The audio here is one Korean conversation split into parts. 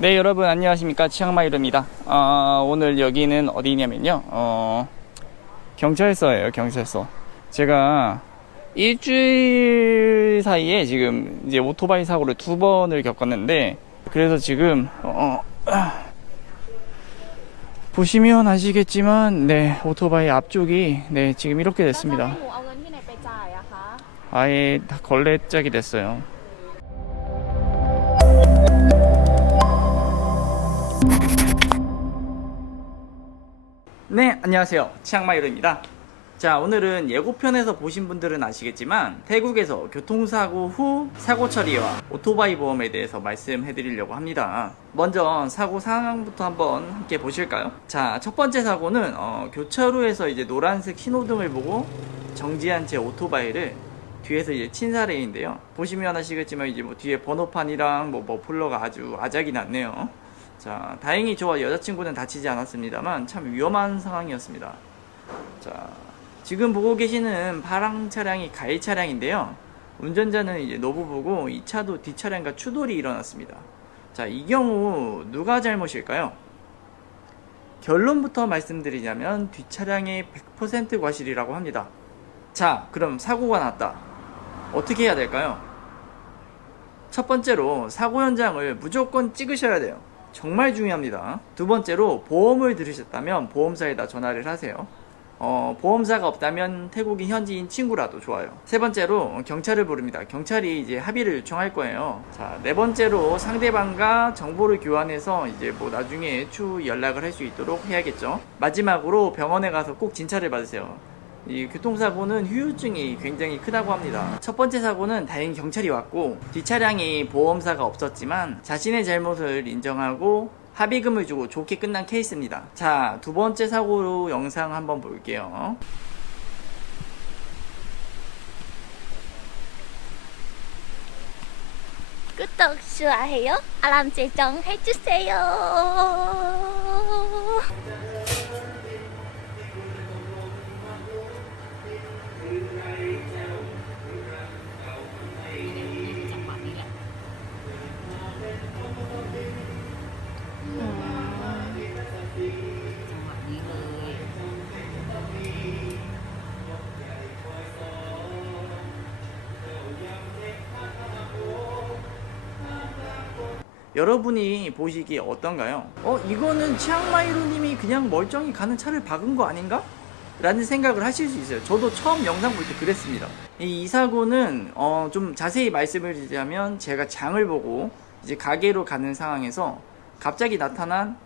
네, 여러분 안녕하십니까, 치앙마이루입니다. 오늘 여기는 어디냐면요, 경찰서예요. 경찰서. 제가 일주일 사이에 지금 이제 오토바이 사고를 2번을 겪었는데, 그래서 지금 보시면 아시겠지만, 네, 오토바이 앞쪽이 네 지금 이렇게 됐습니다. 아예 다 걸레짝이 됐어요. 네, 안녕하세요. 치앙마이루입니다. 자, 오늘은 예고편에서 보신 분들은 아시겠지만 태국에서 교통사고 후 사고 처리와 오토바이 보험에 대해서 말씀해 드리려고 합니다. 먼저 사고 상황부터 한번 함께 보실까요? 자, 첫 번째 사고는 교차로에서 이제 노란색 신호등을 보고 정지한 제 오토바이를 뒤에서 이제 친사례인데요. 보시면 아시겠지만 이제 뭐 뒤에 번호판이랑 뭐 머플러가 아주 아작이 났네요. 자, 다행히 저와 여자친구는 다치지 않았습니다만 참 위험한 상황이었습니다. 자, 지금 보고 계시는 파랑 차량이 가해 차량인데요. 운전자는 이제 노부부고 이 차도 뒷차량과 추돌이 일어났습니다. 자, 이 경우 누가 잘못일까요? 결론부터 말씀드리자면 뒷차량의 100% 과실이라고 합니다. 자, 그럼 사고가 났다. 어떻게 해야 될까요? 첫 번째로 사고 현장을 무조건 찍으셔야 돼요. 정말 중요합니다. 두 번째로 보험을 들으셨다면 보험사에다 전화를 하세요. 보험사가 없다면 태국인 현지인 친구라도 좋아요. 세 번째로 경찰을 부릅니다. 경찰이 이제 합의를 요청할 거예요. 자, 네 번째로 상대방과 정보를 교환해서 이제 뭐 나중에 추후 연락을 할 수 있도록 해야겠죠. 마지막으로 병원에 가서 꼭 진찰을 받으세요. 이 교통사고는 후유증이 굉장히 크다고 합니다. 첫 번째 사고는 다행히 경찰이 왔고 뒷차량이 보험사가 없었지만 자신의 잘못을 인정하고 합의금을 주고 좋게 끝난 케이스입니다. 자, 두 번째 사고 영상 한번 볼게요. 구독, 좋아요, 알람 설정 해주세요. 여러분이 보시기에 어떤가요? 이거는 치앙마이루님이 그냥 멀쩡히 가는 차를 박은 거 아닌가? 라는 생각을 하실 수 있어요. 저도 처음 영상 볼 때 그랬습니다. 이 사고는 좀 자세히 말씀을 드리자면 제가 장을 보고 이제 가게로 가는 상황에서 갑자기 나타난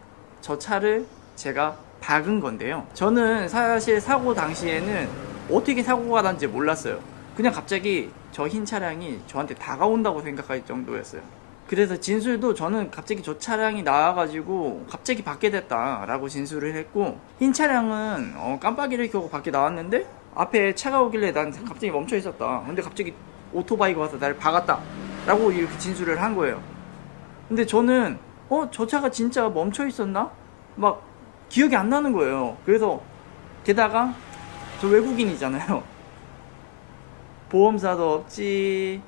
저 차를 제가 박은 건데요. 저는 사실 사고 당시에는 어떻게 사고가 난지 몰랐어요. 그냥 갑자기 저 흰 차량이 저한테 다가온다고 생각할 정도였어요. 그래서 진술도 저는 갑자기 저 차량이 나와가지고 갑자기 밖에 됐다 라고 진술을 했고, 흰 차량은 깜빡이를 켜고 밖에 나왔는데 앞에 차가 오길래 난 갑자기 멈춰 있었다. 근데 갑자기 오토바이가 와서 나를 박았다 라고 이렇게 진술을 한 거예요. 근데 저는 저 차가 진짜 멈춰 있었나? 막 기억이 안 나는 거예요. 그래서 게다가 저 외국인이잖아요. 보험사도 없지,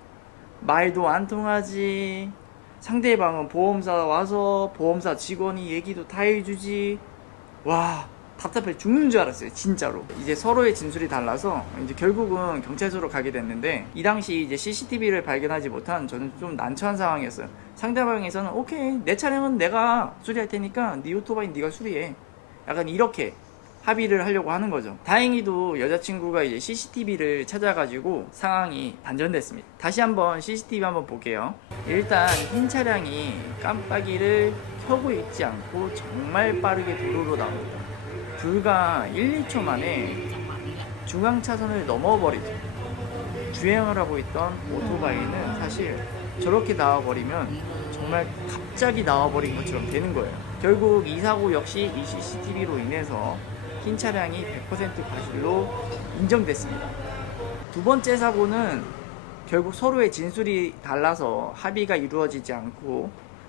말도 안 통하지, 상대방은 보험사 와서 보험사 직원이 얘기도 다 해주지. 와, 답답해 죽는 줄 알았어요, 진짜로. 이제 서로의 진술이 달라서 이제 결국은 경찰서로 가게 됐는데, 이 당시 이제 CCTV를 발견하지 못한 저는 좀 난처한 상황이었어요. 상대방에서는 오케이, 내 차량은 내가 수리할 테니까 네 오토바이 네가 수리해, 약간 이렇게 합의를 하려고 하는 거죠. 다행히도 여자친구가 이제 CCTV를 찾아가지고 상황이 반전됐습니다. 다시 한번 CCTV 한번 볼게요. 일단 흰 차량이 깜빡이를 켜고 있지 않고 정말 빠르게 도로로 나옵니다. 불과 1, 2초 만에 중앙차선을 넘어버리죠. 주행을 하고 있던 오토바이는 사실 저렇게 나와버리면 정말 갑자기 나와버린 것처럼 되는 거예요. 결국 이 사고 역시 이 CCTV로 인해서 흰 차량이 100% 과실로 인정됐습니다. 두 번째 사고는 결국 서로의 진술이 달라서 합의가 이루어지지 않고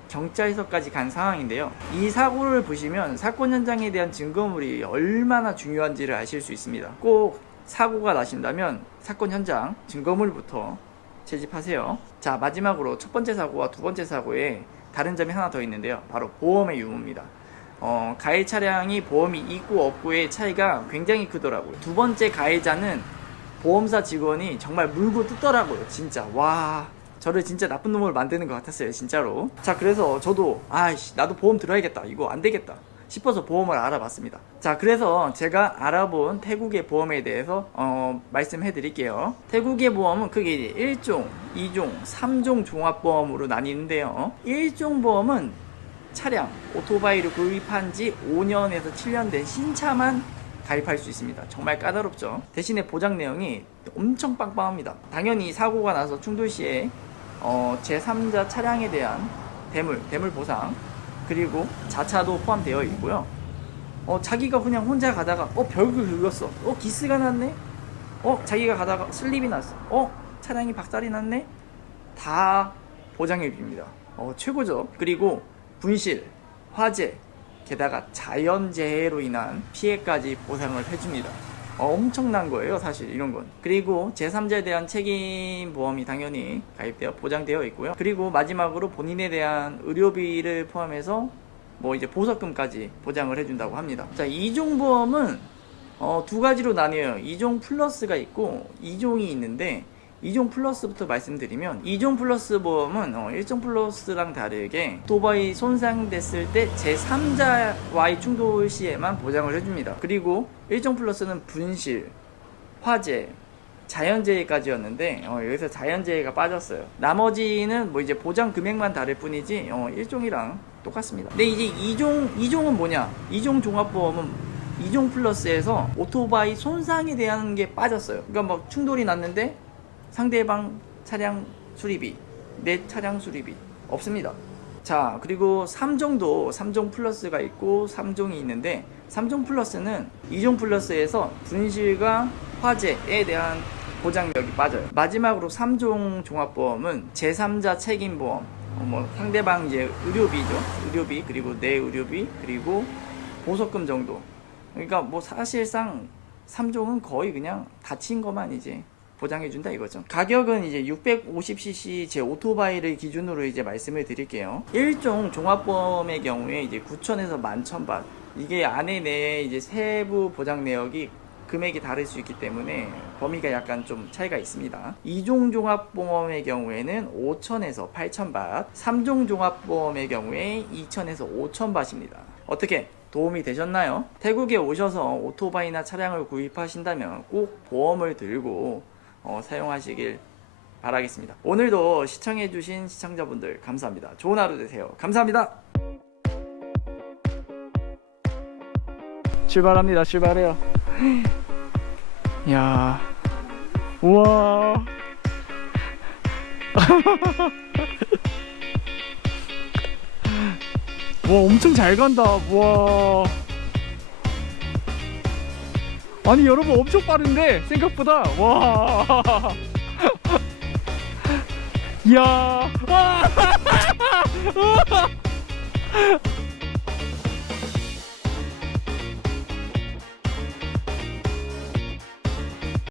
경찰서까지 간 상황인데요. 이 사고를 보시면 사건 현장에 대한 증거물이 얼마나 중요한지를 아실 수 있습니다. 꼭 사고가 나신다면 사건 현장 증거물부터 채집하세요. 자, 마지막으로 첫 번째 사고와 두 번째 사고의 다른 점이 하나 더 있는데요. 바로 보험의 유무입니다. 가해 차량이 보험이 있고 없고의 차이가 굉장히 크더라고요. 두 번째 가해자는 보험사 직원이 정말 물고 뜯더라고요. 진짜 와, 저를 진짜 나쁜 놈을 만드는 것 같았어요, 진짜로. 자, 그래서 저도 아이씨, 나도 보험 들어야겠다, 이거 안 되겠다 싶어서 보험을 알아봤습니다. 자, 그래서 제가 알아본 태국의 보험에 대해서 말씀해 드릴게요. 태국의 보험은 크게 이제 1종, 2종, 3종 종합보험으로 나뉘는데요. 1종 보험은 차량, 오토바이를 구입한 지 5년에서 7년 된 신차만 가입할 수 있습니다. 정말 까다롭죠. 대신에 보장 내용이 엄청 빵빵합니다. 당연히 사고가 나서 충돌 시에 제3자 차량에 대한 대물 보상, 그리고 자차도 포함되어 있고요. 자기가 그냥 혼자 가다가 벽을 긁었어, 기스가 났네, 자기가 가다가 슬립이 났어, 차량이 박살이 났네, 다 보장해 줍니다. 최고죠. 그리고 분실, 화재, 게다가 자연재해로 인한 피해까지 보상을 해줍니다. 엄청난 거예요, 사실 이런 건. 그리고 제3자에 대한 책임보험이 당연히 가입되어 보장되어 있고요. 그리고 마지막으로 본인에 대한 의료비를 포함해서 뭐 이제 보석금까지 보장을 해준다고 합니다. 자, 2종 보험은 두 가지로 나뉘어요. 2종 플러스가 있고 2종이 있는데, 2종 플러스부터 말씀드리면, 2종 플러스 보험은 1종 플러스랑 다르게 오토바이 손상됐을 때 제3자와의 충돌 시에만 보장을 해줍니다. 그리고 1종 플러스는 분실, 화재, 자연재해까지였는데 여기서 자연재해가 빠졌어요. 나머지는 뭐 이제 보장 금액만 다를 뿐이지 1종이랑 똑같습니다. 근데 이제 2종은 뭐냐? 2종 종합보험은 2종 플러스에서 오토바이 손상에 대한 게 빠졌어요. 그러니까 뭐 충돌이 났는데 상대방 차량 수리비, 내 차량 수리비 없습니다. 자, 그리고 3종 플러스가 있고 3종이 있는데, 3종 플러스는 2종 플러스에서 분실과 화재에 대한 보장력이 빠져요. 마지막으로 3종 종합보험은 제3자 책임보험, 상대방 이제 의료비, 그리고 내 의료비, 그리고 보석금 정도. 그러니까 뭐 사실상 3종은 거의 그냥 다친 것만 이제 보장해준다 이거죠. 가격은 이제 650cc 제 오토바이를 기준으로 이제 말씀을 드릴게요. 1종 종합보험의 경우에 이제 9,000에서 11,000바, 이게 안에 내 이제 세부 보장 내역이 금액이 다를 수 있기 때문에 범위가 약간 좀 차이가 있습니다. 2종 종합보험의 경우에는 5,000에서 8,000바, 3종 종합보험의 경우에 2,000에서 5,000바입니다. 어떻게 도움이 되셨나요? 태국에 오셔서 오토바이나 차량을 구입하신다면 꼭 보험을 들고 사용하시길 바라겠습니다. 오늘도 시청해주신 시청자분들 감사합니다. 좋은 하루 되세요. 감사합니다. 출발합니다. 출발해요. 이야, 우와. 와, 엄청 잘 간다. 와. 아니 여러분, 엄청 빠른데 생각보다. 와. 이야.